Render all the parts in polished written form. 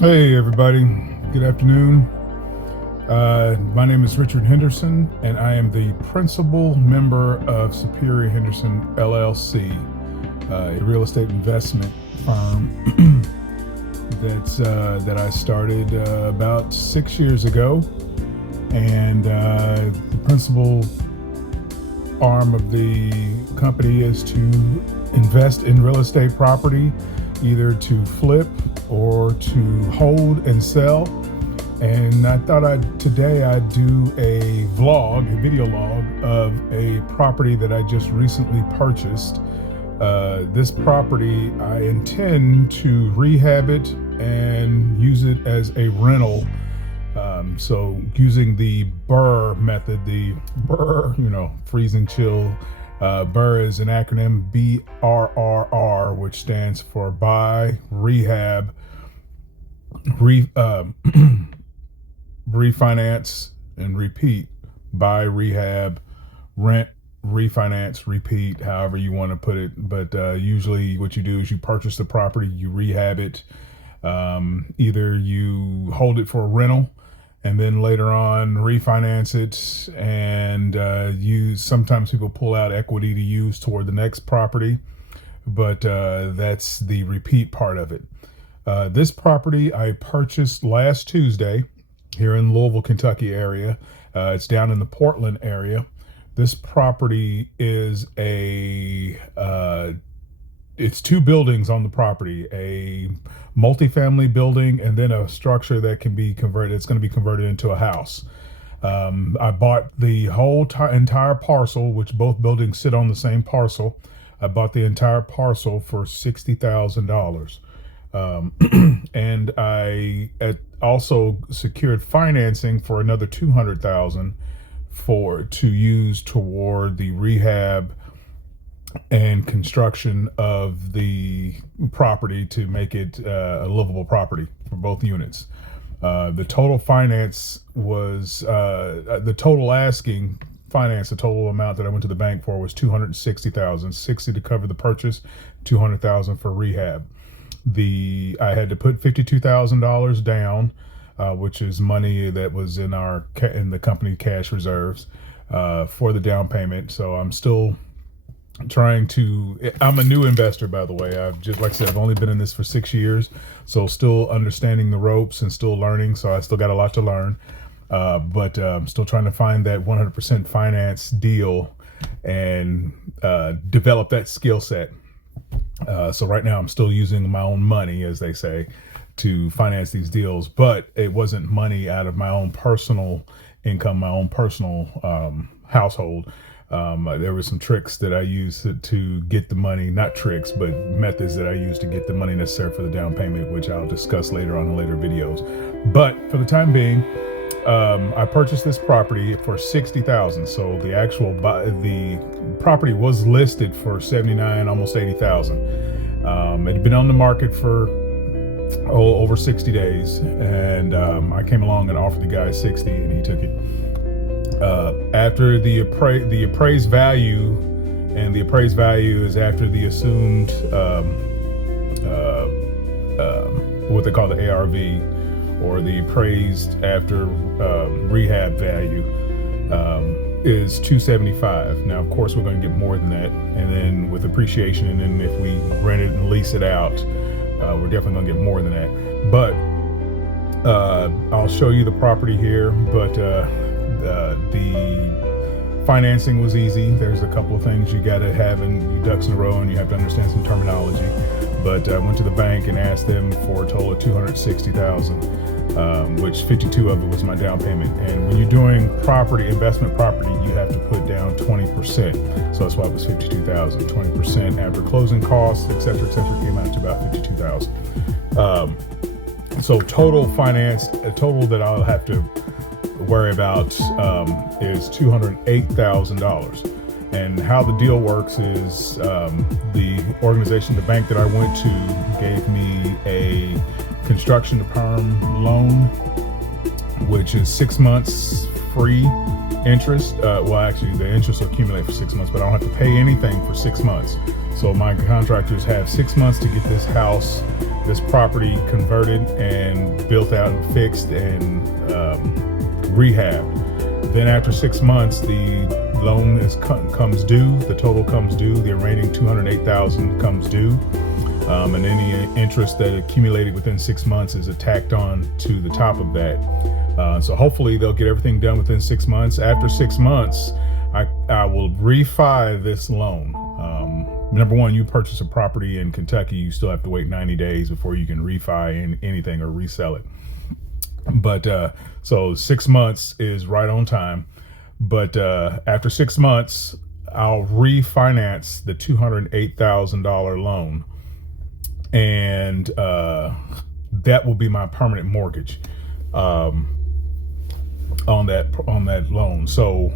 Hey everybody, good afternoon. My name is Richard Henderson and I am the principal member of Superior Henderson LLC, a real estate investment firm that I started about 6 years ago. And the principal arm of the company is to invest in real estate property, either to flip or to hold and sell. And I thought today I'd do a video log of a property that I just recently purchased. This property, I intend to rehab it and use it as a rental. So using the BRRRR method, the BRRRR, freeze and chill. BRRRR is an acronym, BRRR, which stands for buy, rehab, refinance, and repeat. Buy, rehab, rent, refinance, repeat, however you want to put it. But usually what you do is you purchase the property, you rehab it. Either you hold it for a rental and then later on refinance it, and sometimes people pull out equity to use toward the next property, but that's the repeat part of it. This property I purchased last Tuesday here in Louisville, Kentucky area. It's down in the Portland area. This property is it's two buildings on the property, a multifamily building and then a structure that can be converted. It's going to be converted into a house. I bought the whole entire parcel, which both buildings sit on the same parcel. I bought the entire parcel for $60,000. And I also secured financing for another $200,000 to use toward the rehab and construction of the property to make it a livable property for both units. The total finance was the total asking finance, the total amount that I went to the bank for was $260,000, $60,000 to cover the purchase, $200,000 for rehab. I had to put $52,000 down, which is money that was in the company cash reserves for the down payment. So I'm still I'm a new investor, by the way. I've only been in this for 6 years, so still understanding the ropes and still learning. So I still got a lot to learn, but I'm still trying to find that 100% finance deal and develop that skill set. So right now I'm still using my own money, as they say, to finance these deals, but it wasn't money out of my own personal income, my own personal household. There were some tricks that I used to get the money, not tricks, but methods that I used to get the money necessary for the down payment, which I'll discuss later on in later videos. But for the time being, I purchased this property for $60,000. So the property was listed for $79,000, almost $80,000. It had been on the market for over 60 days, and I came along and offered the guy 60, and he took it. After the appraised value, and the appraised value is after the assumed what they call the ARV, or the appraised after rehab value, is 275. Now, of course, we're going to get more than that, and then with appreciation, and then if we rent it and lease it out, we're definitely going to get more than that. But I'll show you the property here, but the financing was easy. There's a couple of things you got to have in your ducks in a row, and you have to understand some terminology. But I went to the bank and asked them for a total of $260,000, which 52 of it was my down payment. And when you're doing investment property, you have to put down 20%. So that's why it was 52,000. 20% after closing costs, et cetera, came out to about 52,000. So total that I'll have to worry about is $208,000. And how the deal works is the bank that I went to gave me a construction to perm loan, which is 6 months free interest. Well, actually, the interest will accumulate for 6 months, but I don't have to pay anything for 6 months. So my contractors have 6 months to get this property converted and built out and fixed and rehabbed. Then after 6 months, the loan comes due, the total comes due, the remaining $208,000 comes due, and any interest that accumulated within 6 months is tacked on to the top of that. So hopefully they'll get everything done within 6 months. After 6 months, I will refi this loan. Number one, you purchase a property in Kentucky, you still have to wait 90 days before you can refi anything or resell it. But so 6 months is right on time. But after 6 months, I'll refinance the $208,000 loan, and that will be my permanent mortgage on that loan. So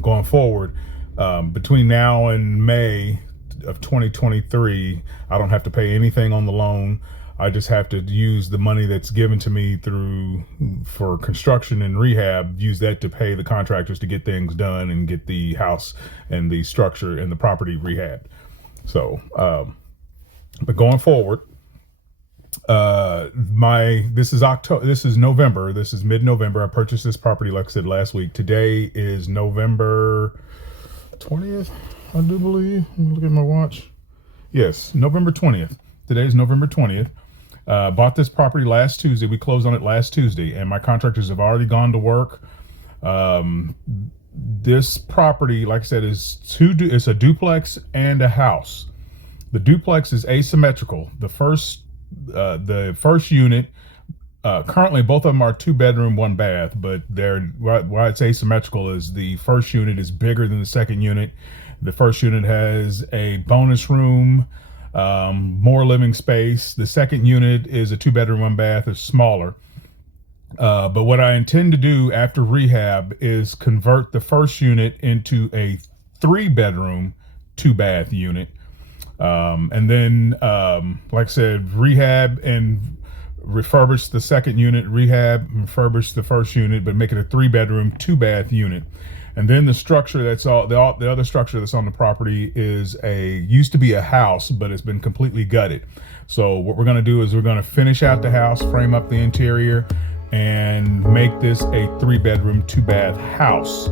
going forward, between now and May of 2023, I don't have to pay anything on the loan. I just have to use the money that's given to me for construction and rehab, use that to pay the contractors to get things done and get the house and the structure and the property rehabbed. So, but going forward, this is November, this is mid-November. I purchased this property, like I said, last week. Today is November 20th, I do believe. Let me look at my watch. Yes, November 20th. Today is November 20th. Bought this property last Tuesday. We closed on it last Tuesday, and my contractors have already gone to work. This property, like I said, it's a duplex and a house. The duplex is asymmetrical. The first unit, currently both of them are 2-bedroom, 1 bath, but why it's asymmetrical is the first unit is bigger than the second unit. The first unit has a bonus room, more living space. The second unit is a 2-bedroom, 1 bath. It's smaller. But what I intend to do after rehab is convert the first unit into a 3-bedroom, 2-bath unit. And then, like I said, rehab and refurbish the second unit, rehab, refurbish the first unit, but make it a 3-bedroom, 2-bath unit. And then the structure the other structure that's on the property used to be a house, but it's been completely gutted. So what we're going to do is we're going to finish out the house, frame up the interior, and make this a 3-bedroom, 2-bath house.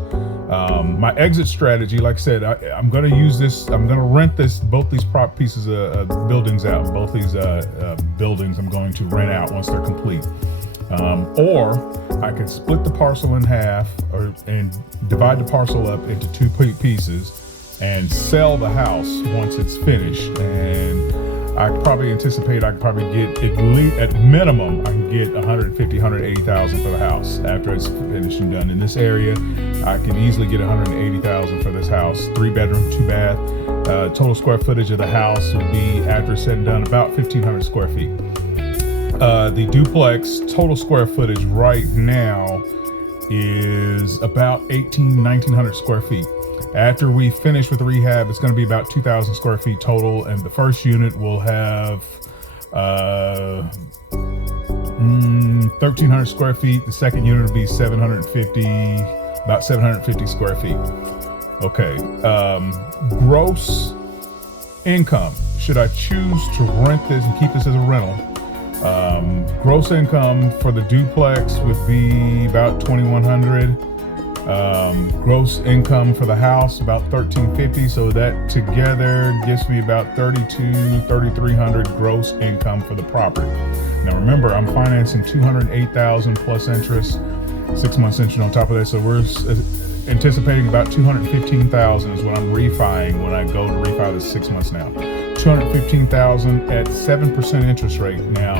My exit strategy, like I said, I'm going to use this. I'm going to rent both these pieces of buildings out. Both these buildings I'm going to rent out once they're complete. Or I could split the parcel in half and divide the parcel up into 2 pieces and sell the house once it's finished. And I probably anticipate I could probably get at minimum, I can get $150,000, $180,000 for the house after it's finished and done. In this area, I can easily get $180,000 for this house. 3-bedroom, 2-bath. Total square footage of the house would be, after said and done, about 1,500 square feet. The duplex total square footage right now is about 1,900 square feet. After we finish with the rehab, it's going to be about 2,000 square feet total, and the first unit will have 1,300 square feet. The second unit will be about 750 square feet. Okay. Gross income. Should I choose to rent this and keep this as a rental? Gross income for the duplex would be about $2,100. Gross income for the house about $1,350. So that together gives me about $3,200 gross income for the property. Now remember, I'm financing $208,000 plus interest, 6 months interest on top of that. So we're anticipating about $215,000 is what I'm refining when I go to refi this 6 months now. $215,000 at 7% interest rate. Now,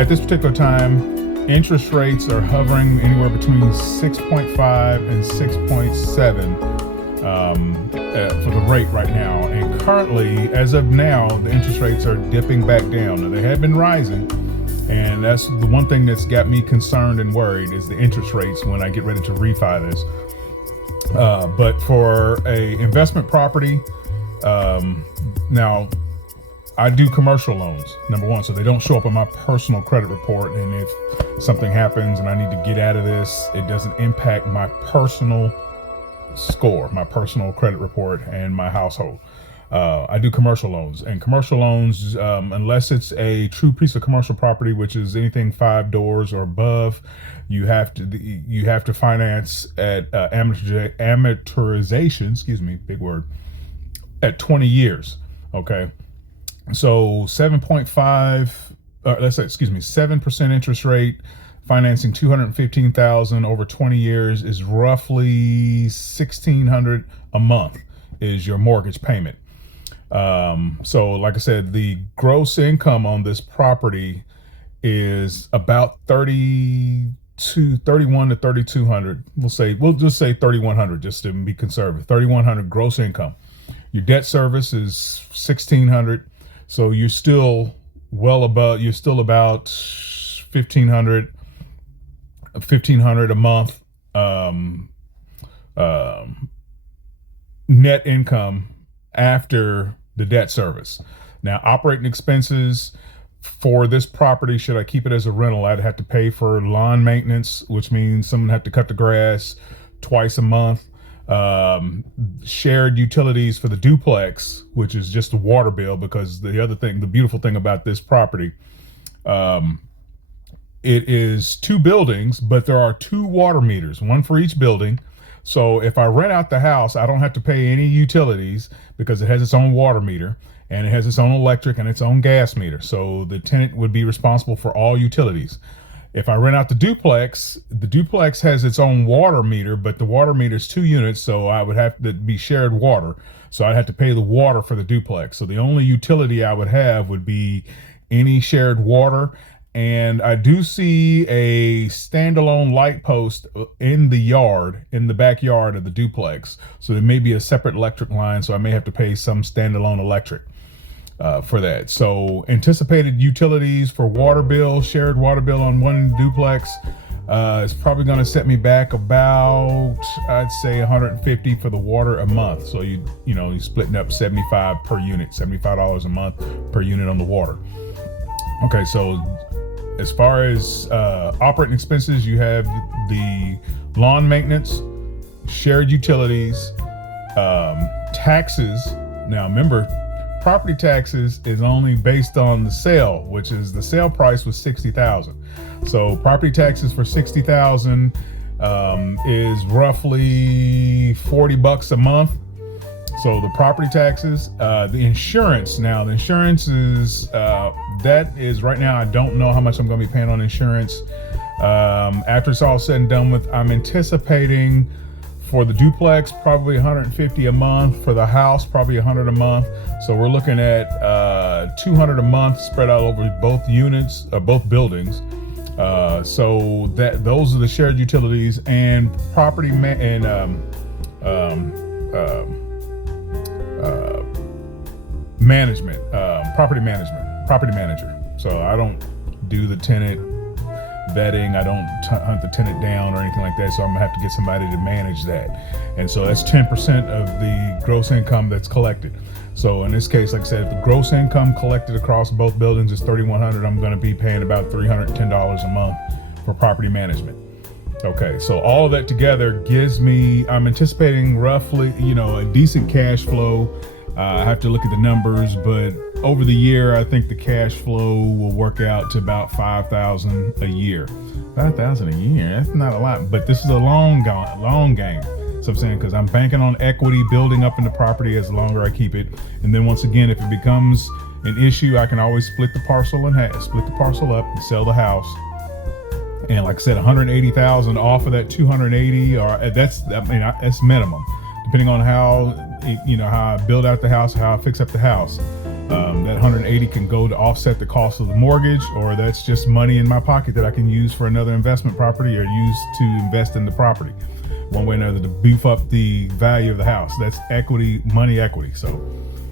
at this particular time, interest rates are hovering anywhere between 6.5 and 6.7 for the rate right now. And currently, as of now, the interest rates are dipping back down. Now, they have been rising, and that's the one thing that's got me concerned and worried is the interest rates when I get ready to refi this. But for a investment property, now I do commercial loans, number one, so they don't show up on my personal credit report. And if something happens and I need to get out of this, it doesn't impact my personal score, my personal credit report, and my household. I do commercial loans, and commercial loans, unless it's a true piece of commercial property, which is anything 5 doors or above, you have to finance at amortization, big word, at 20 years. Okay. So 7% interest rate, financing $215,000 over 20 years is roughly $1,600 a month is your mortgage payment. So like I said, the gross income on this property is about 31 to 3,200. We'll just say 3,100 just to be conservative. 3,100 gross income. Your debt service is 1,600. So you're still about $1,500 a month net income after the debt service. Now, operating expenses for this property, should I keep it as a rental, I'd have to pay for lawn maintenance, which means someone had to cut the grass twice a month. Shared utilities for the duplex, which is just a water bill, because the beautiful thing about this property, it is 2 buildings, but there are 2 water meters, one for each building. So if I rent out the house, I don't have to pay any utilities because it has its own water meter and it has its own electric and its own gas meter. So the tenant would be responsible for all utilities. If I rent out the duplex has its own water meter, but the water meter is 2 units, so I would have to be shared water. So I'd have to pay the water for the duplex. So the only utility I would have would be any shared water. And I do see a standalone light post in the backyard of the duplex. So there may be a separate electric line, so I may have to pay some standalone electric for that. So anticipated utilities for water bill, shared water bill on one duplex, is probably going to set me back about, I'd say, $150 for the water a month. So you're splitting up $75 per unit, $75 a month per unit on the water. Okay, so as far as operating expenses, you have the lawn maintenance, shared utilities, taxes. Now remember, property taxes is only based on the sale, which is the sale price was $60,000. So property taxes for $60,000 is roughly $40 a month. So the property taxes, the insurance. Now the insurance is that is right now, I don't know how much I'm going to be paying on insurance. After it's all said and done with, I'm anticipating for the duplex probably $150 a month, for the house probably $100 a month. So we're looking at $200 a month spread out over both units, both buildings. So those are the shared utilities and property property manager. So I don't do the tenant vetting. I don't hunt the tenant down or anything like that. So I'm gonna have to get somebody to manage that. And so that's 10% of the gross income that's collected. So in this case, like I said, if the gross income collected across both buildings is $3,100, I'm gonna be paying about $310 a month for property management. Okay, so all of that together gives me, I'm anticipating roughly, a decent cash flow. I have to look at the numbers, but over the year, I think the cash flow will work out to about $5,000 a year. $5,000 a year, that's not a lot, but this is a long game. So I'm saying, because I'm banking on equity building up in the property as longer I keep it. And then once again, if it becomes an issue, I can always split the parcel in half, split the parcel up and sell the house. And like I said, 180,000 off of that 280, or that's minimum, depending on how I build out the house, how I fix up the house. That 180 can go to offset the cost of the mortgage, or that's just money in my pocket that I can use for another investment property or use to invest in the property, one way or another, to beef up the value of the house. That's money equity. So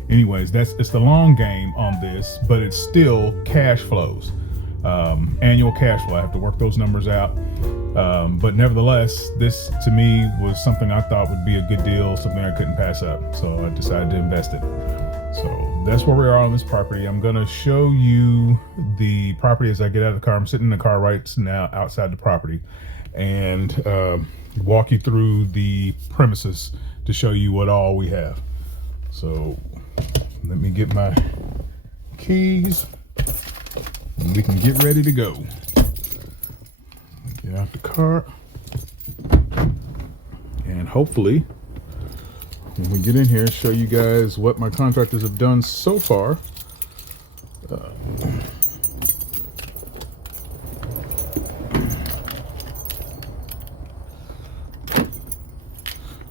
anyways, it's the long game on this, but it's still cash flows. Annual cash flow. I have to work those numbers out. But nevertheless, this to me was something I thought would be a good deal, something I couldn't pass up. So I decided to invest it. So that's where we are on this property. I'm going to show you the property as I get out of the car. I'm sitting in the car right now outside the property, and walk you through the premises to show you what all we have. So let me get my keys and we can get ready to go. Get out the car, and hopefully when we get in here, show you guys what my contractors have done so far.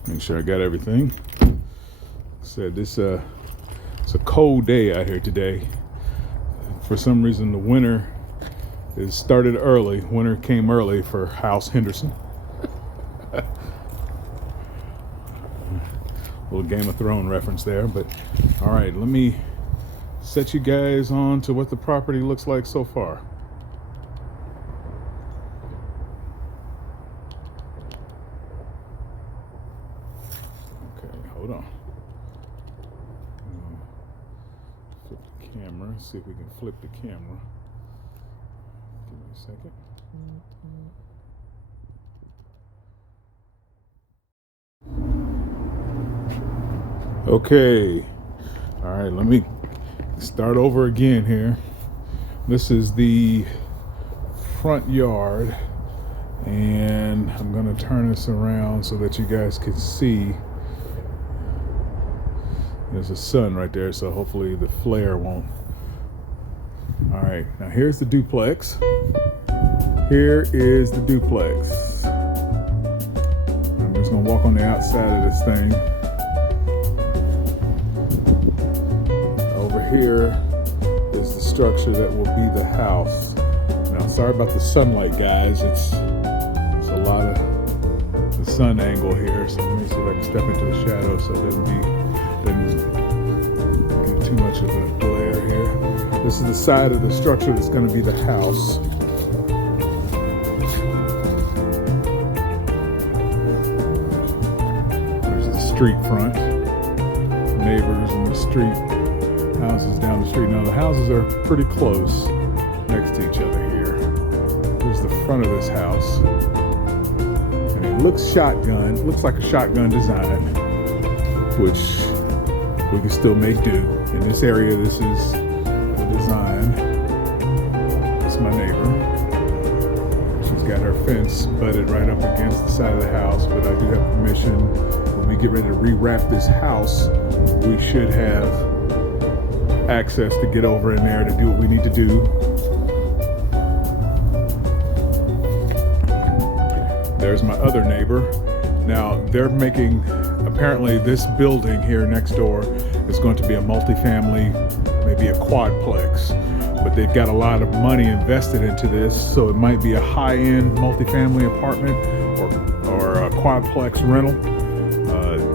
Make sure I got everything. Said this it's a cold day out here today. For some reason, the winter is started early. Winter came early for House Henderson. Little Game of Thrones reference there, but all right, let me set you guys on to what the property looks like so far. Okay, hold on. Flip the camera, see if we can flip the camera. Give me a second. Okay, all right, let me start over again here. This is the front yard, and I'm gonna turn this around so that you guys can see. There's a sun right there, so hopefully the flare won't. All right, now here's the duplex. Here is the duplex. I'm just gonna walk on the outside of this thing. Over here is the structure that will be the house. Now, sorry about the sunlight, guys. It's a lot of the sun angle here, so let me see if I can step into the shadow so it doesn't give too much of a glare here. This is the side of the structure that's going to be the house. There's the street front, neighbors in the street, houses down the street. Now the houses are pretty close next to each other here. Here's the front of this house. And it looks like a shotgun design, which we can still make do. In this area, this is the design. That's my neighbor. She's got her fence butted right up against the side of the house, but I do have permission. When we get ready to rewrap this house, we should have access to get over in there to do what we need to do. There's my other neighbor. Now they're making, apparently this building here next door is going to be a multifamily, maybe a quadplex, but they've got a lot of money invested into this, so it might be a high-end multifamily apartment or a quadplex rental.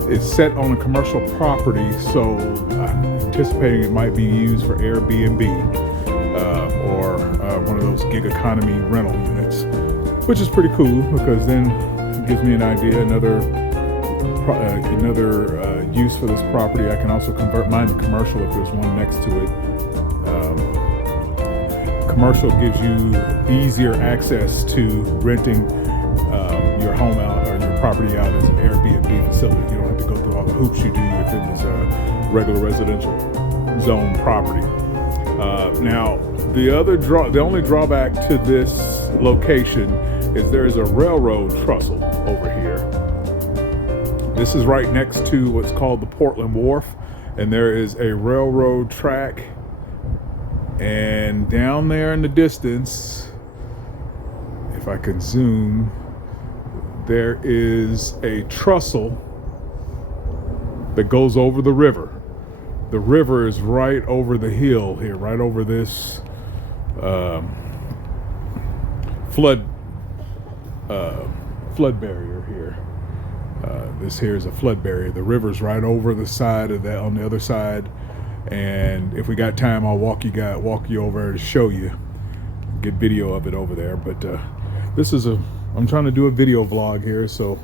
It's set on a commercial property, so I'm anticipating it might be used for Airbnb or one of those gig economy rental units, which is pretty cool because then it gives me an idea, another use for this property. I can also convert mine to commercial if there's one next to it. A commercial gives you easier access to renting your home out or your property out as an Airbnb facility. You don't have to go through all the hoops you do if it was a regular residential zone property. Now, the only drawback to this location is there is a railroad trestle over here. This is right next to what's called the Portland Wharf, and there is a railroad track. And down there in the distance, if I can zoom, there is a trestle that goes over the river. The river is right over the hill here, right over this flood barrier here. This here is a flood barrier. The river's right over the side of that, on the other side. And if we got time, I'll walk you over to show you, get video of it over there. But I'm trying to do a video vlog here, so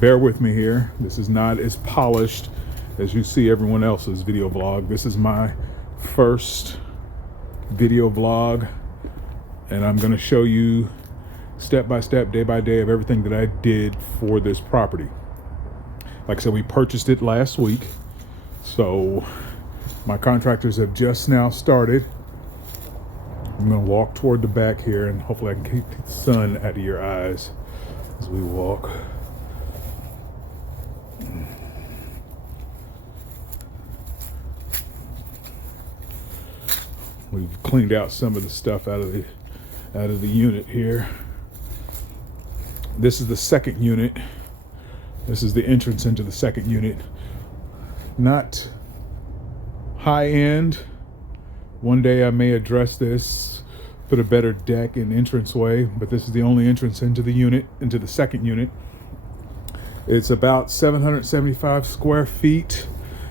bear with me here. This is not as polished as you see everyone else's video vlog. This is my first video vlog, and I'm going to show you step by step, day by day, of everything that I did for this property. Like I said, we purchased it last week, so my contractors have just now started. I'm going to walk toward the back here, and hopefully I can keep the sun out of your eyes as we walk. We've cleaned out some of the stuff out of the unit here. This is the second unit. This is the entrance into the second unit. Not high end. One day I may address this, put a better deck and entranceway, but this is the only entrance into the unit, into the second unit. It's about 775 square feet.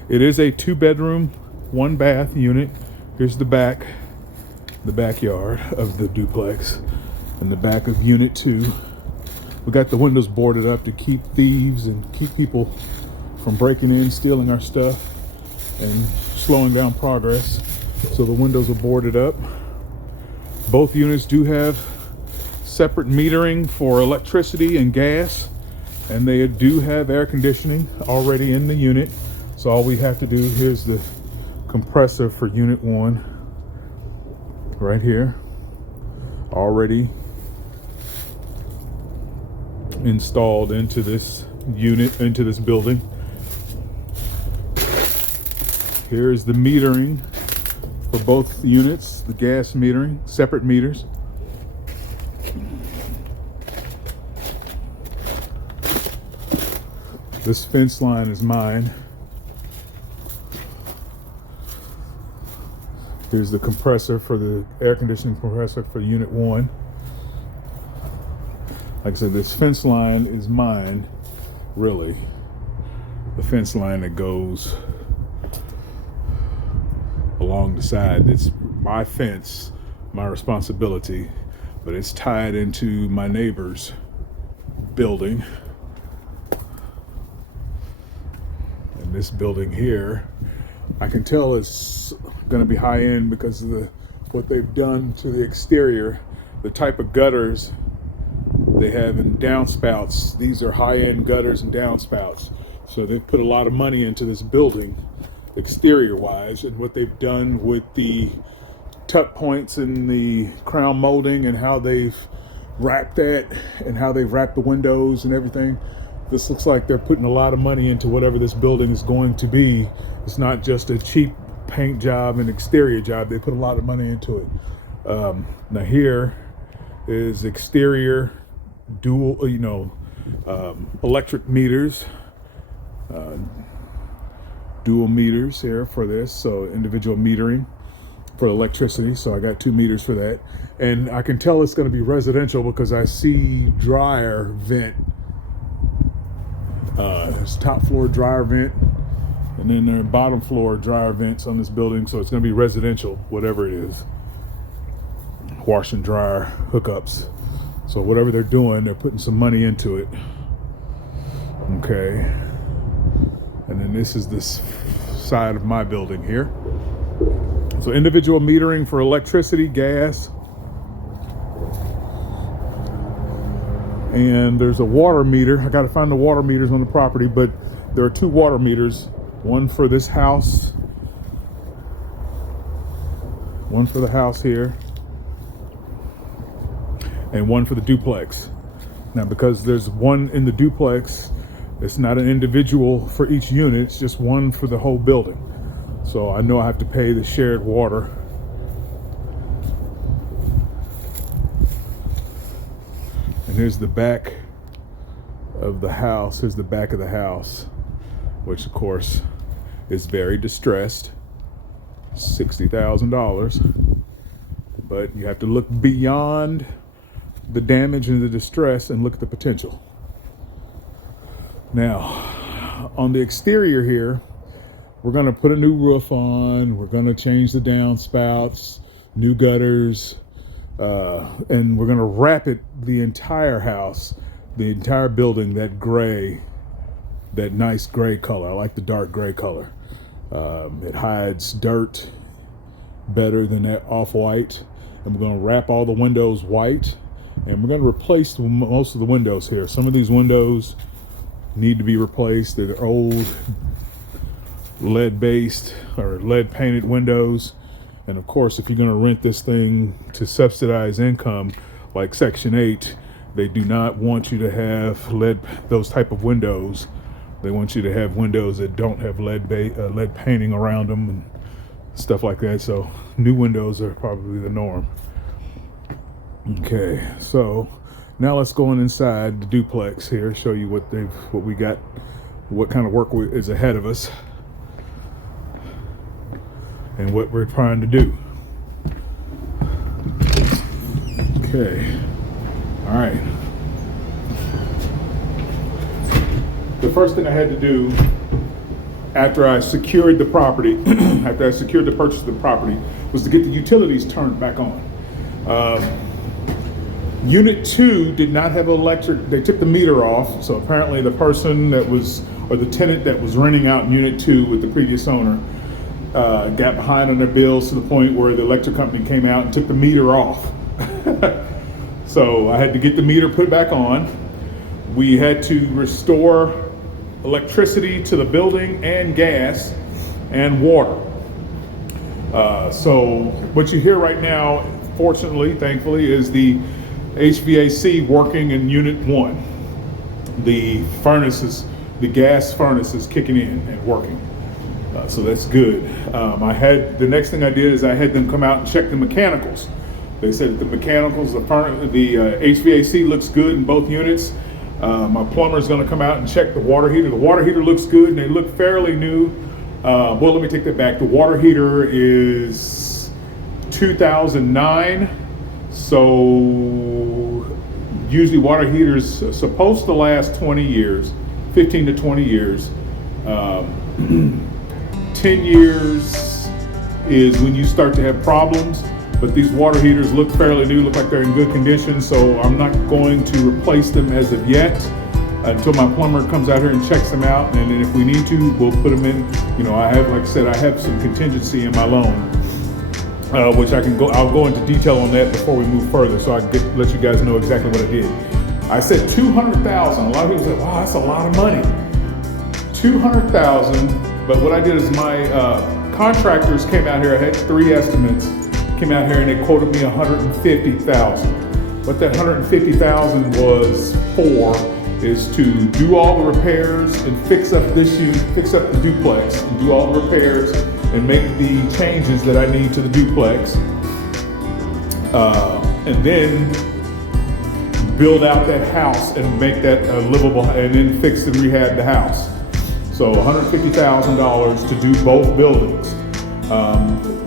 It is a 2-bedroom, 1-bath unit. Here's the backyard of the duplex, and the back of unit 2. We got the windows boarded up to keep thieves and keep people from breaking in, stealing our stuff, and slowing down progress. So the windows are boarded up. Both units do have separate metering for electricity and gas, and they do have air conditioning already in the unit. So all we have to do, here's the compressor for unit 1 right here, already installed into this unit, into this building. Here's the metering for both units, the gas metering, separate meters. This fence line is mine. Here's the compressor for the air conditioning compressor for unit 1. Like I said, this fence line is mine, really. The fence line that goes along the side, it's my fence, my responsibility, but it's tied into my neighbor's building. And this building here, I can tell it's going to be high end because of what they've done to the exterior, the type of gutters they have in downspouts. These are high end gutters and downspouts. So they've put a lot of money into this building, exterior wise, and what they've done with the tuck points and the crown molding and how they've wrapped that and how they've wrapped the windows and everything. This looks like they're putting a lot of money into whatever this building is going to be. It's not just a cheap paint job and exterior job. They put a lot of money into it. Now here is exterior dual, electric meters, dual meters here for this. So individual metering for electricity. So I got 2 meters for that. And I can tell it's going to be residential because I see dryer vent. There's top floor dryer vent, and then there are bottom floor dryer vents on this building. So it's going to be residential, whatever it is. Wash and dryer hookups. So whatever they're doing, they're putting some money into it. Okay. And then this is this side of my building here. So individual metering for electricity, gas, and there's a water meter. I got to find the water meters on the property, but there are 2 water meters, one for this house, one for the house here, and one for the duplex. Now, because there's one in the duplex, it's not an individual for each unit, it's just one for the whole building. So I know I have to pay the shared water. And here's the back of the house. Here's the back of the house, which of course is very distressed. $60,000. But you have to look beyond the damage and the distress and look at the potential. Now, on the exterior here, we're going to put a new roof on. We're going to change the downspouts, new gutters, and we're going to wrap it, the entire house, the entire building, that gray, that nice gray color. I like the dark gray color. It hides dirt better than that off-white. And we're going to wrap all the windows white, and we're going to replace most of the windows here. Some of these windows need to be replaced. They're old lead-based or lead-painted windows. And of course, if you're going to rent this thing to subsidize income, like Section 8, they do not want you to have those type of windows. They want you to have windows that don't have lead painting around them and stuff like that. So new windows are probably the norm. Okay, so now let's go on inside the duplex here, show you what we got, what kind of work is ahead of us, and what we're trying to do. Okay, all right. The first thing I had to do after I secured the property, after I secured the purchase of the property, was to get the utilities turned back on. Unit 2 did not have electric. They took the meter off, so apparently the person that was, or the tenant that was renting out Unit 2 with the previous owner, got behind on their bills to the point where the electric company came out and took the meter off. So I had to get the meter put back on. We had to restore electricity to the building and gas and water. So what you hear right now, fortunately, thankfully, is the HVAC working in Unit 1. The furnaces, the gas furnace is kicking in and working. So that's good. The next thing I did is I had them come out and check the mechanicals. They said that the mechanicals, the HVAC looks good in both units. My plumber is going to come out and check the water heater. The water heater looks good and they look fairly new. Well, let me take that back. The water heater is 2009. So usually water heaters are supposed to last 20 years, 15 to 20 years. 10 years is when you start to have problems. But these water heaters look fairly new, look like they're in good condition, so I'm not going to replace them as of yet until my plumber comes out here and checks them out. And then if we need to, we'll put them in. You know, I have, like I said, I have some contingency in my loan, which I'll go into detail on that before we move further, so I can let you guys know exactly what I did. I said $200,000. A lot of people said, wow, that's a lot of money. $200,000, but what I did is my contractors came out here. I had 3 estimates. Came out here and they quoted me $150,000. What that $150,000 was for is to do all the repairs and fix up this unit, fix up the duplex, and do all the repairs and make the changes that I need to the duplex, and then build out that house and make that livable, and then fix and rehab the house. So $150,000 to do both buildings.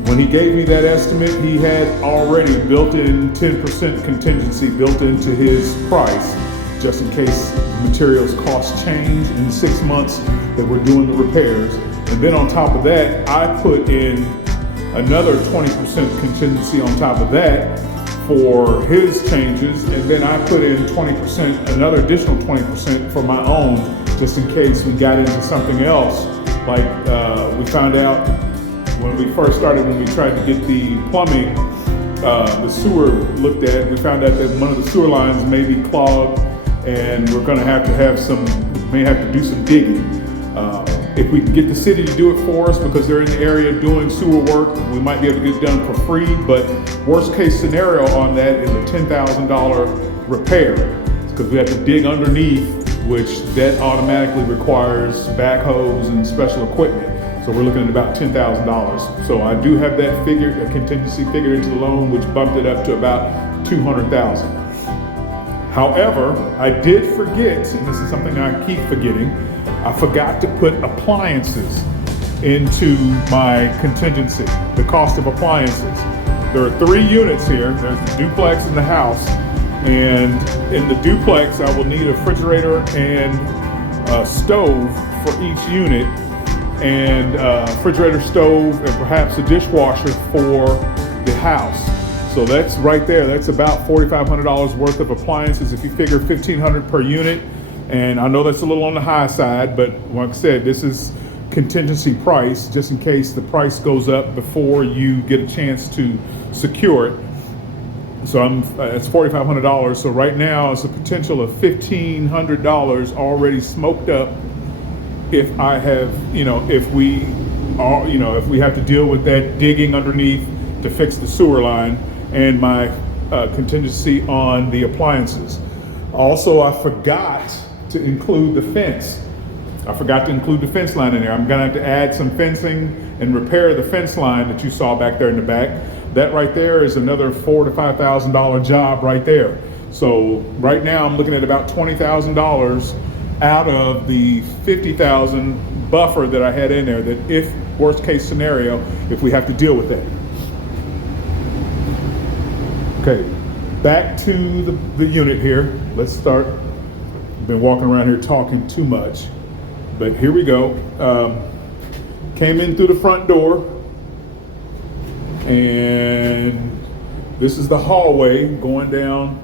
When he gave me that estimate, he had already built in 10% contingency built into his price, just in case materials costs change in the 6 months that we're doing the repairs. And then on top of that, I put in another 20% contingency on top of that for his changes. And then I put in 20%, another additional 20% for my own, just in case we got into something else. Like we found out when we first started, when we tried to get the plumbing, the sewer looked at, we found out that one of the sewer lines may be clogged, and we're going to have some, may have to do some digging. If we can get the city to do it for us because they're in the area doing sewer work, we might be able to get it done for free. But worst case scenario on that is a $10,000 repair, because we have to dig underneath, which that automatically requires backhoes and special equipment. So we're looking at about $10,000. So I do have that figure, a contingency figure into the loan, which bumped it up to about $200,000. However, I did forget, and this is something I keep forgetting, I forgot to put appliances into my contingency, the cost of appliances. There are 3 units here. There's the duplex and the house. And in the duplex, I will need a refrigerator and a stove for each unit, and refrigerator, stove, and perhaps a dishwasher for the house. So that's right there. That's about $4,500 worth of appliances if you figure $1,500 per unit. And I know that's a little on the high side, but like I said, this is contingency price just in case the price goes up before you get a chance to secure it. So it's $4,500. So right now it's a potential of $1,500 already smoked up. If I have, if we have to deal with that digging underneath to fix the sewer line, and my contingency on the appliances. Also, I forgot to include the fence. I forgot to include the fence line in there. I'm gonna have to add some fencing and repair the fence line that you saw back there in the back. That right there is another $4,000 to $5,000 job right there. So right now I'm looking at about $20,000 out of the $50,000 buffer that I had in there, that if worst case scenario, if we have to deal with that. Okay, back to the unit here. Let's start. I've been walking around here talking too much, but here we go. Came in through the front door, and this is the hallway going down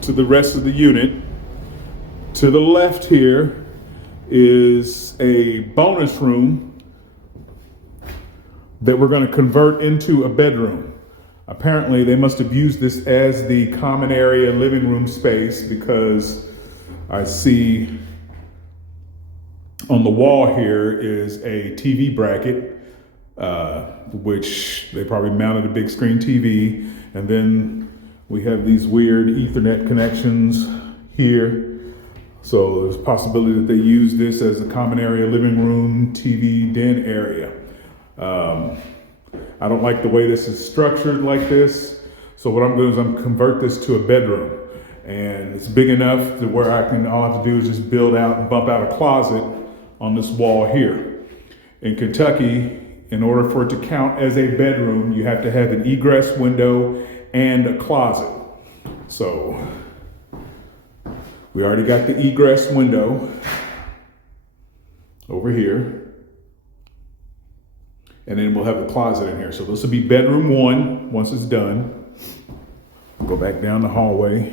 to the rest of the unit. To the left here is a bonus room that we're going to convert into a bedroom. Apparently they must have used this as the common area living room space, because I see on the wall here is a TV bracket, which they probably mounted a big screen TV. And then we have these weird Ethernet connections here. So there's a possibility that they use this as a common area living room, TV, den area. I don't like the way this is structured like this. So what I'm doing is I'm convert this to a bedroom, and it's big enough to where all I have to do is just build out and bump out a closet on this wall here. In Kentucky, in order for it to count as a bedroom, you have to have an egress window and a closet. So we already got the egress window over here. And then we'll have the closet in here. So this will be bedroom 1 once it's done. Go back down the hallway.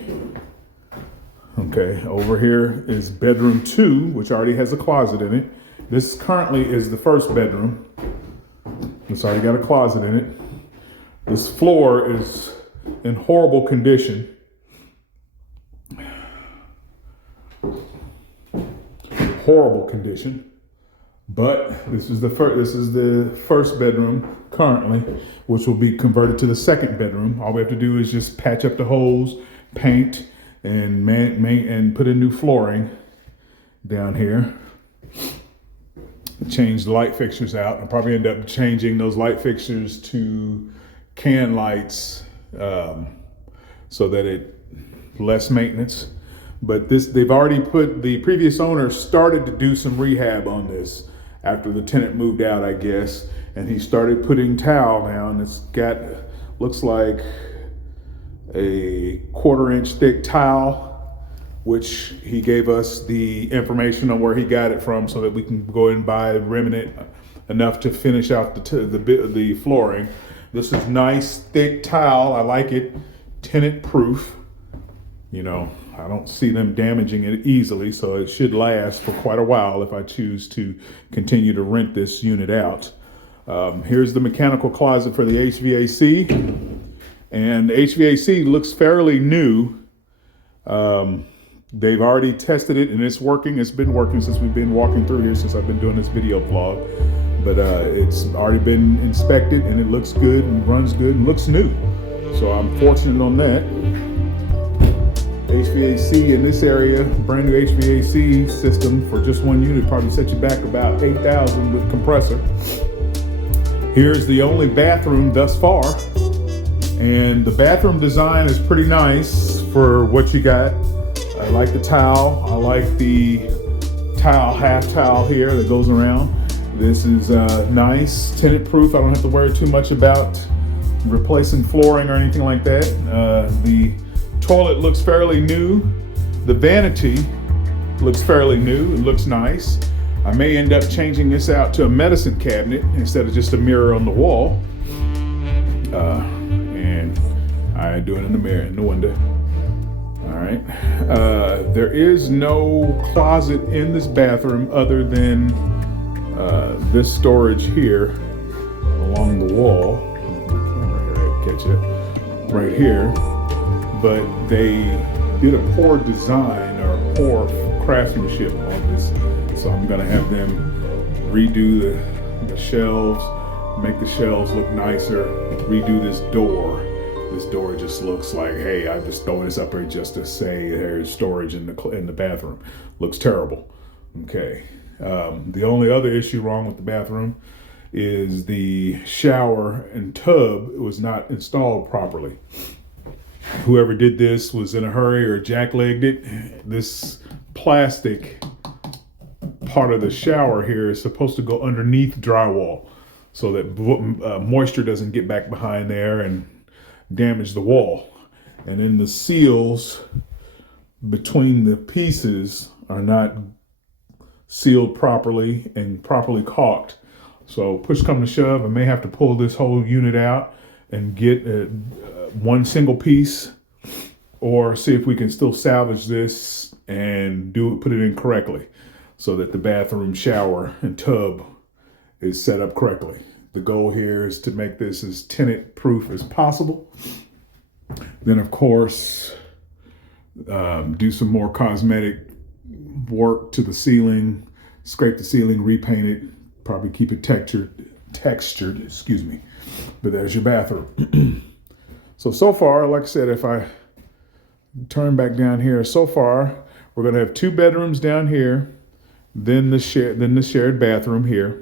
Okay, over here is bedroom 2, which already has a closet in it. This currently is the first bedroom. It's already got a closet in it. This floor is in horrible condition. Horrible condition. But this is the first bedroom currently, which will be converted to the second bedroom. All we have to do is just patch up the holes, paint, and put in new flooring down here. Change the light fixtures out. I'll probably end up changing those light fixtures to can lights, so that it less maintenance. But they've already the previous owner started to do some rehab on this after the tenant moved out, I guess. And he started putting tile down. It's looks like a 1/4-inch thick tile, which he gave us the information on where he got it from so that we can go and buy remnant enough to finish out the flooring. This is nice, thick tile. I like it. Tenant proof. I don't see them damaging it easily, so it should last for quite a while if I choose to continue to rent this unit out. Here's the mechanical closet for the HVAC, and the HVAC looks fairly new. They've already tested it and it's working. It's been working since we've been walking through here, since I've been doing this video vlog. But it's already been inspected and it looks good and runs good and looks new. So I'm fortunate on that. HVAC in this area, brand new HVAC system for just one unit probably set you back about $8,000 with compressor. Here's the only bathroom thus far. And the bathroom design is pretty nice for what you got. I like the towel. I like the towel, half towel here that goes around. This is nice, tenant proof. I don't have to worry too much about replacing flooring or anything like that. The toilet looks fairly new. The vanity looks fairly new. It looks nice. I may end up changing this out to a medicine cabinet instead of just a mirror on the wall. And I do it in the mirror, in the window. All right. There is no closet in this bathroom other than this storage here along the wall. Catch it right here. But they did a poor design or poor craftsmanship on this. So I'm gonna have them redo the shelves, make the shelves look nicer, redo this door. This door just looks like, hey, I just throw this up here just to say there's storage in the bathroom. Looks terrible. Okay. The only other issue wrong with the bathroom is the shower and tub was not installed properly. Whoever did this was in a hurry or jacklegged it. This plastic part of the shower here is supposed to go underneath drywall so that moisture doesn't get back behind there and damage the wall. And then the seals between the pieces are not sealed properly and properly caulked. So push come to shove, I may have to pull this whole unit out and get one single piece, or see if we can still salvage this and put it in correctly so that the bathroom, shower, and tub is set up correctly. The goal here is to make this as tenant proof as possible. Then of course, do some more cosmetic work to the ceiling, scrape the ceiling, repaint it, probably keep it textured, excuse me. But there's your bathroom. So far, like I said, if I turn back down here, so far, we're gonna have 2 bedrooms down here, then the shared bathroom here.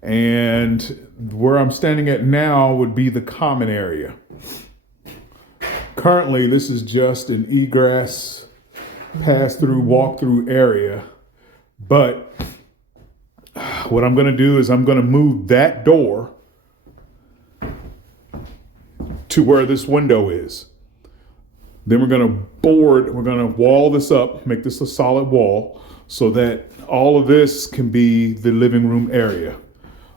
And where I'm standing at now would be the common area. Currently, this is just an egress, pass-through, walk-through area. But what I'm gonna do is I'm gonna move that door to where this window is. Then we're gonna wall this up, make this a solid wall so that all of this can be the living room area.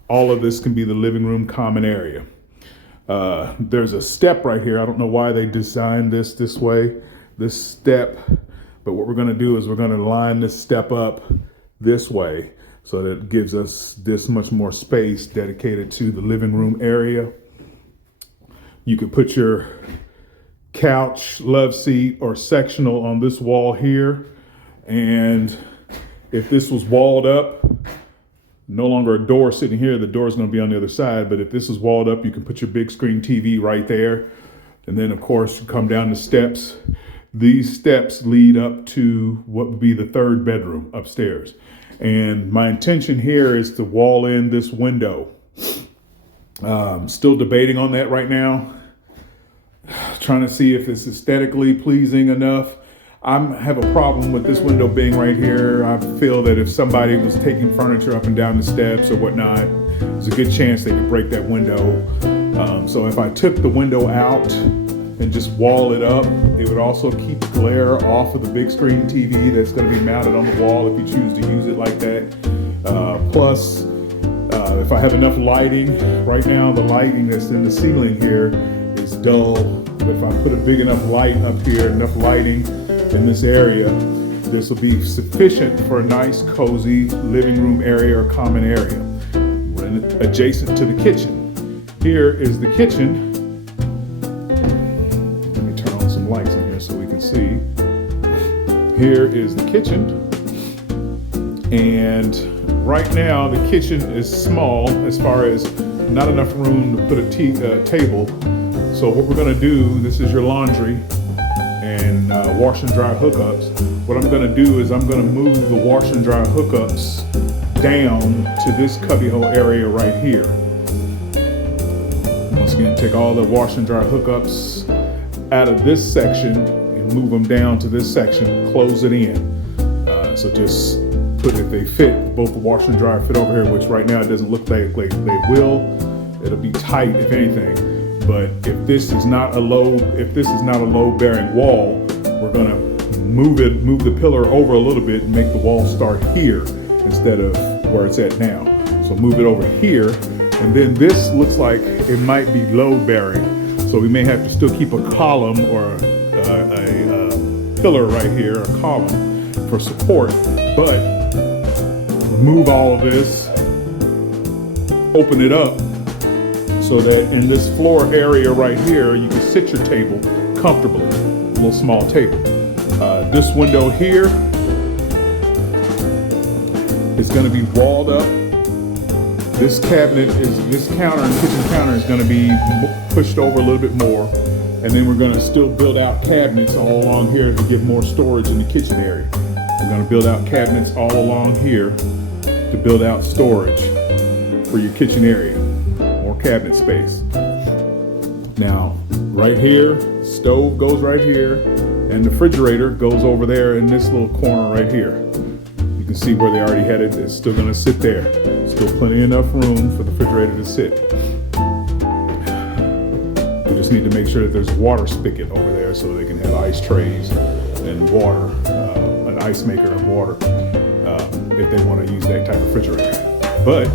All of this can be the living room common area. There's a step right here. I don't know why they designed this way, this step, but what we're gonna do is we're gonna line this step up this way so that it gives us this much more space dedicated to the living room area. You could put your couch, love seat, or sectional on this wall here. And if this was walled up, no longer a door sitting here, the door's gonna be on the other side. But if this is walled up, you can put your big screen TV right there. And then of course, you come down the steps. These steps lead up to what would be the 3rd bedroom upstairs. And my intention here is to wall in this window. Still debating on that right now. Trying to see if it's aesthetically pleasing enough. I have a problem with this window being right here. I feel that if somebody was taking furniture up and down the steps or whatnot, there's a good chance they could break that window. So if I took the window out and just wall it up, it would also keep glare off of the big screen TV that's going to be mounted on the wall if you choose to use it like that. Plus, if I have enough lighting, right now the lighting that's in the ceiling here is dull. But if I put a big enough light up here, enough lighting in this area, this will be sufficient for a nice, cozy living room area or common area. When and adjacent to the kitchen. Here is the kitchen. Let me turn on some lights in here so we can see. Here is the kitchen. And right now the kitchen is small as far as not enough room to put a table. So what we're gonna do, this is your laundry and wash and dry hookups. What I'm gonna do is I'm gonna move the wash and dry hookups down to this cubbyhole area right here. Once again, take all the wash and dry hookups out of this section and move them down to this section, close it in. So just put if they fit, both the wash and dryer fit over here, which right now it doesn't look like they will. It'll be tight if anything. But if this is not a low bearing wall, we're gonna move the pillar over a little bit and make the wall start here instead of where it's at now. So move it over here, and then this looks like it might be load bearing. So we may have to still keep a column or a pillar right here, a column for support, but remove all of this, open it up so that in this floor area right here, you can sit your table comfortably, a little small table. This window here is going to be walled up. This kitchen counter is going to be pushed over a little bit more. And then we're going to still build out cabinets all along here to give more storage in the kitchen area. We're going to build out cabinets all along here to build out storage for your kitchen area, more cabinet space. Now, right here, stove goes right here, and the refrigerator goes over there in this little corner right here. You can see where they already had it. It's still going to sit there. Still plenty enough room for the refrigerator to sit. We just need to make sure that there's a water spigot over there so they can have ice trays and water, an ice maker and water, if they want to use that type of refrigerator. But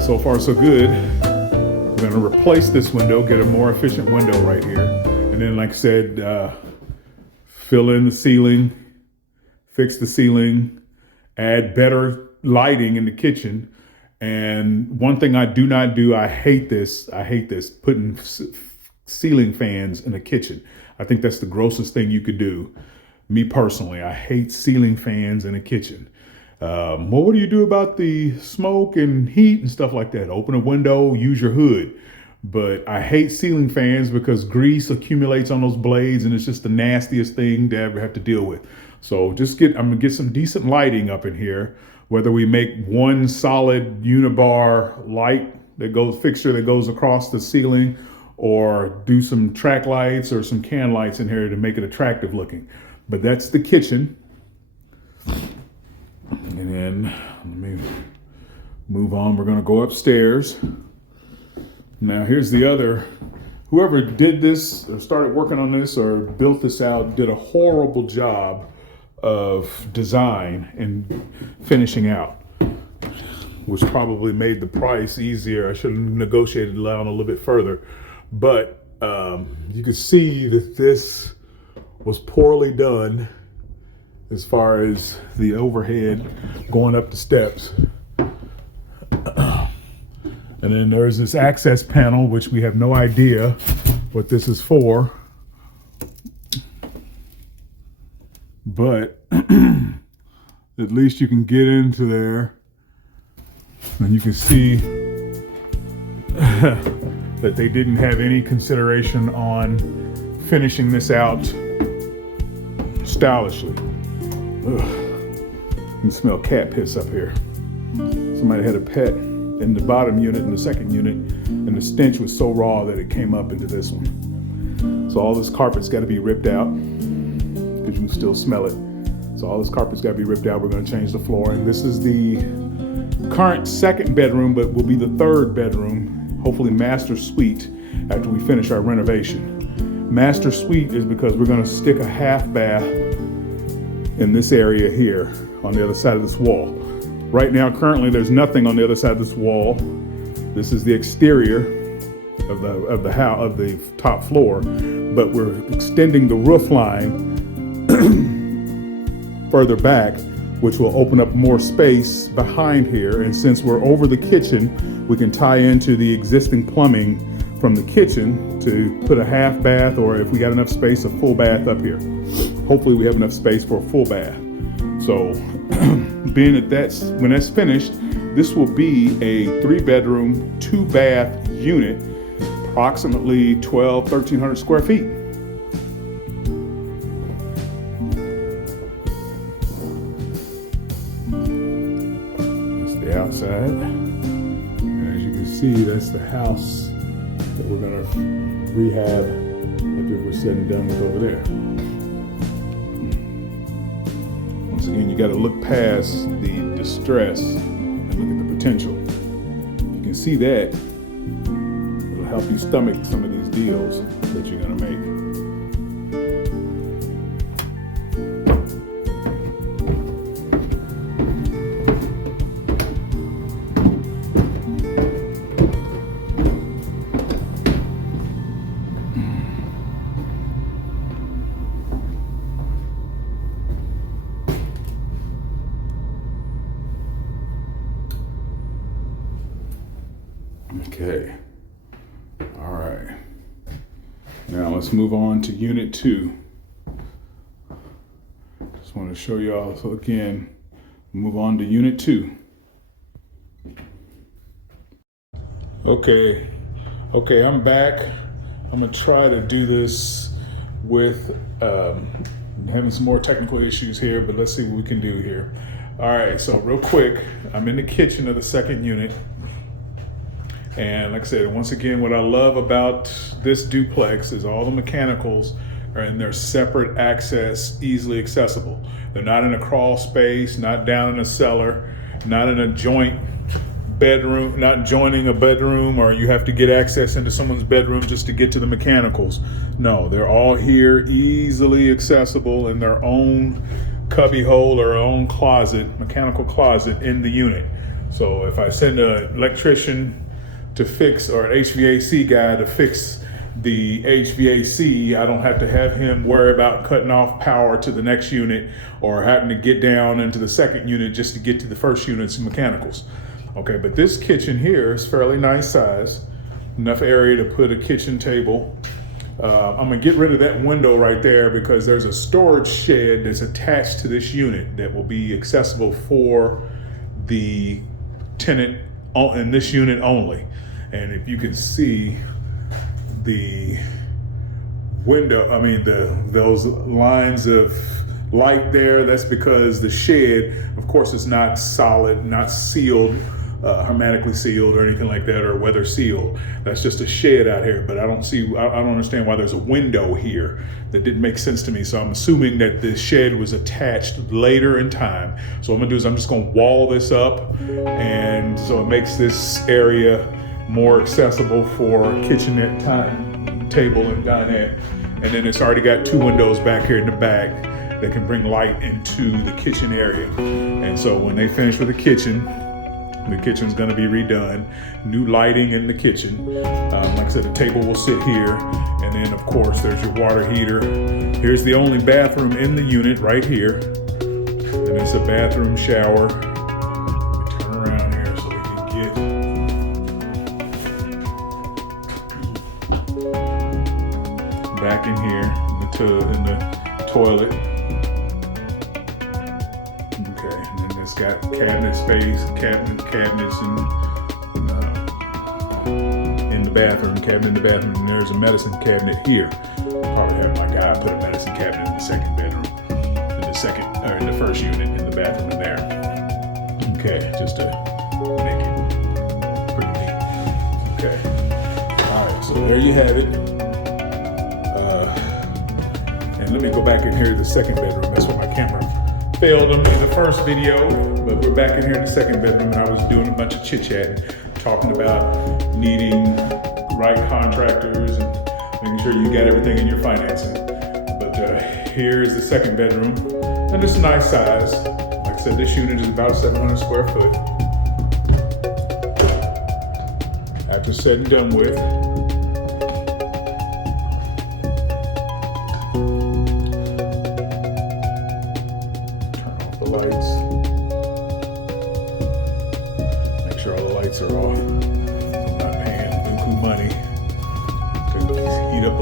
so far so good. We're going to replace this window, get a more efficient window right here. And then, like I said, fill in the ceiling, fix the ceiling, add better lighting in the kitchen. And one thing I do not do, I hate this, putting ceiling fans in a kitchen. I think that's the grossest thing you could do. Me personally, I hate ceiling fans in a kitchen. Well, what do you do about the smoke and heat and stuff like that? Open a window, use your hood. But I hate ceiling fans because grease accumulates on those blades and it's just the nastiest thing to ever have to deal with. So I'm gonna get some decent lighting up in here, whether we make one solid unibar light fixture that goes across the ceiling, or do some track lights or some can lights in here to make it attractive looking. But that's the kitchen. And then let me move on. We're going to go upstairs. Now here's the other. Whoever did this or started working on this or built this out did a horrible job of design and finishing out, which probably made the price easier. I should have negotiated down a little bit further. But you can see that this was poorly done as far as the overhead going up the steps. And then there's this access panel, which we have no idea what this is for. But at least you can get into there and you can see that they didn't have any consideration on finishing this out stylishly. Ugh. You can smell cat piss up here. Somebody had a pet in the bottom unit and the second unit, and the stench was so raw that it came up into this one. So all this carpet's got to be ripped out because you can still smell it. So all this carpet's got to be ripped out. We're going to change the floor, and this is the current second bedroom, but will be the third bedroom, hopefully master suite, after we finish our renovation. Master suite is because we're going to stick a half bath in this area here on the other side of this wall. Right now, currently, there's nothing on the other side of this wall. This is the exterior of the house, of the top floor, but we're extending the roof line further back which will open up more space behind here. And since we're over the kitchen, we can tie into the existing plumbing from the kitchen to put a half bath, or if we got enough space, a full bath up here. Hopefully we have enough space for a full bath. So being that when that's finished, this will be a 3-bedroom, 2-bath unit, approximately 1,300 square feet. That's the outside. And as you can see, that's the house that we're gonna rehab after we're said and done with over there. Once again, you gotta look past the distress and look at the potential. You can see that. It'll help you stomach some of these deals that you're gonna make. Okay, all right. Now let's move on to unit 2. Just want to show y'all, so again, move on to unit 2. Okay, I'm back. I'm gonna try to do this with having some more technical issues here, but let's see what we can do here. All right, so real quick, I'm in the kitchen of the second unit. And like I said, once again, what I love about this duplex is all the mechanicals are in their separate access, easily accessible. They're not in a crawl space, not down in a cellar, not in a joint bedroom, not joining a bedroom, or you have to get access into someone's bedroom just to get to the mechanicals. No, they're all here, easily accessible in their own cubby hole or own closet, mechanical closet in the unit. So if I send an electrician to fix, or an HVAC guy to fix the HVAC, I don't have to have him worry about cutting off power to the next unit or having to get down into the second unit just to get to the first unit's mechanicals. Okay, but this kitchen here is fairly nice size, enough area to put a kitchen table. I'm gonna get rid of that window right there because there's a storage shed that's attached to this unit that will be accessible for the tenant in this unit only. And if you can see the window, I mean those lines of light there, that's because the shed, of course, is not solid, not sealed, hermetically sealed or anything like that, or weather sealed. That's just a shed out here. But I don't understand why there's a window here. That didn't make sense to me. So I'm assuming that the shed was attached later in time. So what I'm gonna do is I'm just gonna wall this up, and so it makes this area more accessible for kitchenette table and dinette. And then it's already got 2 windows back here in the back that can bring light into the kitchen area. And so when they finish with the kitchen's gonna be redone. New lighting in the kitchen. Like I said, the table will sit here. And then of course, there's your water heater. Here's the only bathroom in the unit right here. And it's a bathroom shower. Let me turn around here so we can get back in here in the toilet. Okay, and then it's got cabinet space, cabinets in the bathroom, cabinet in the bathroom, and there's a medicine cabinet here. Probably have my guy put a medicine cabinet in the second bedroom, in the first unit in the bathroom in there. Okay, just to make it pretty neat. Okay, all right, so there you have it. And let me go back in here to the second bedroom. That's where my camera failed on me in the first video, but we're back in here in the second bedroom, and I was doing a bunch of chit-chatting, talking about needing right contractors and making sure you got everything in your financing. But here is the second bedroom, and it's a nice size. Like I said, this unit is about 700 square foot. After said and done with, lights. lights are off. I'm not paying buku money to heat up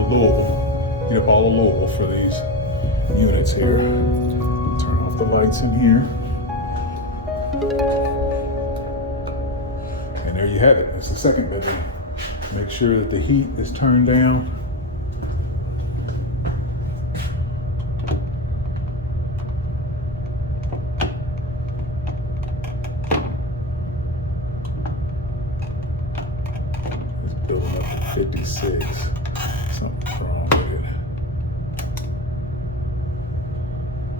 all of Louisville for these units here. Turn off the lights in here. And there you have it. That's the second bedroom. Make sure that the heat is turned down. It's building up to 56. Something's wrong with it.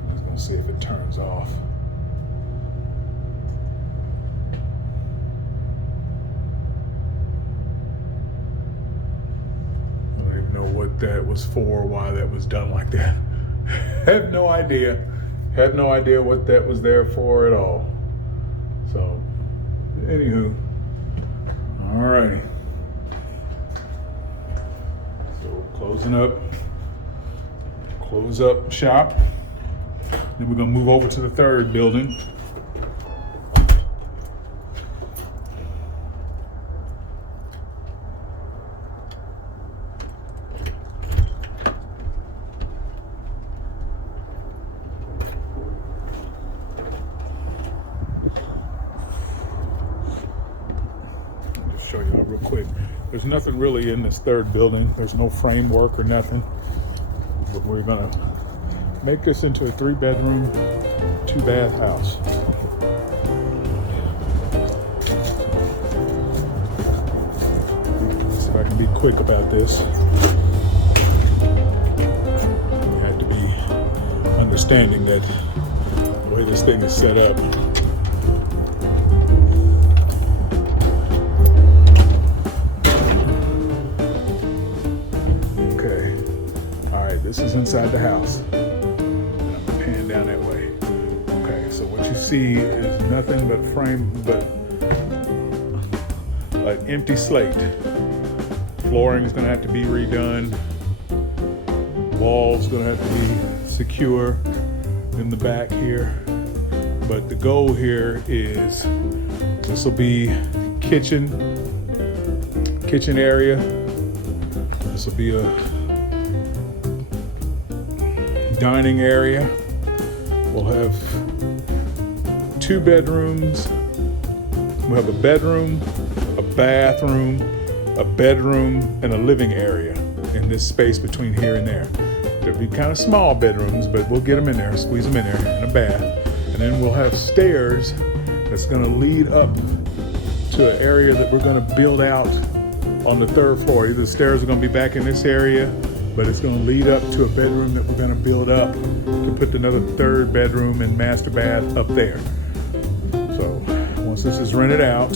I'm just gonna see if it turns off. What that was for, why that was done like that. Have no idea. Had no idea what that was there for at all. So, anywho, alrighty. So close up shop. Then we're gonna move over to the third building. Show you real quick. There's nothing really in this third building. There's no framework or nothing. But we're gonna make this into a 3-bedroom, 2-bath house. So if I can be quick about this, you have to be understanding that the way this thing is set up, this is inside the house. And I'm gonna pan down that way. Okay, so what you see is nothing but an empty slate. Flooring is gonna have to be redone. Walls gonna have to be secure in the back here. But the goal here is this will be kitchen area. This will be a dining area. We'll have 2 bedrooms. We'll have a bedroom, a bathroom, a bedroom, and a living area in this space between here and there. There'll be kind of small bedrooms, but we'll get them in there, squeeze them in there, and a bath. And then we'll have stairs that's gonna lead up to an area that we're gonna build out on the 3rd floor. The stairs are gonna be back in this area, but it's gonna lead up to a bedroom that we're gonna build up to put another 3rd bedroom and master bath up there. So once this is rented out,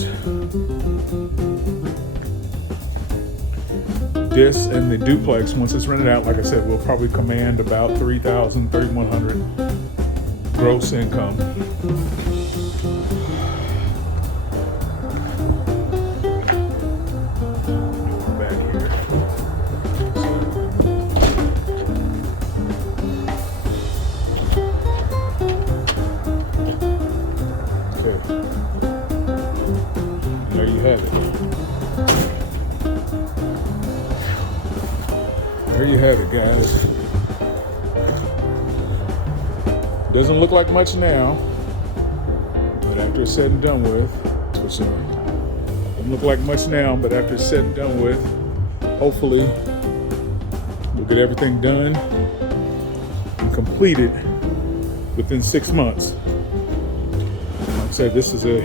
this and the duplex, once it's rented out, like I said, we'll probably command about $3,000, $3,100 gross income. There you have it. There you have it, guys. Doesn't look like much now, but after it's said and done with, doesn't look like much now, but after it's said and done with, hopefully we'll get everything done and completed within 6 months. Like I said, this is a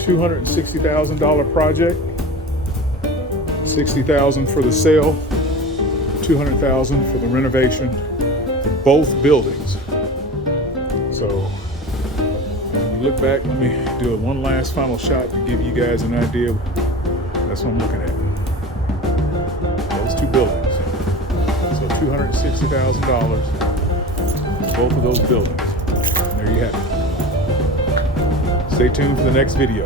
$260,000 project, $60,000 for the sale, $200,000 for the renovation for both buildings. So when you look back, let me do one last final shot to give you guys an idea. That's what I'm looking at. Those 2 buildings. So $260,000, both of those buildings. And there you have it. Stay tuned for the next video.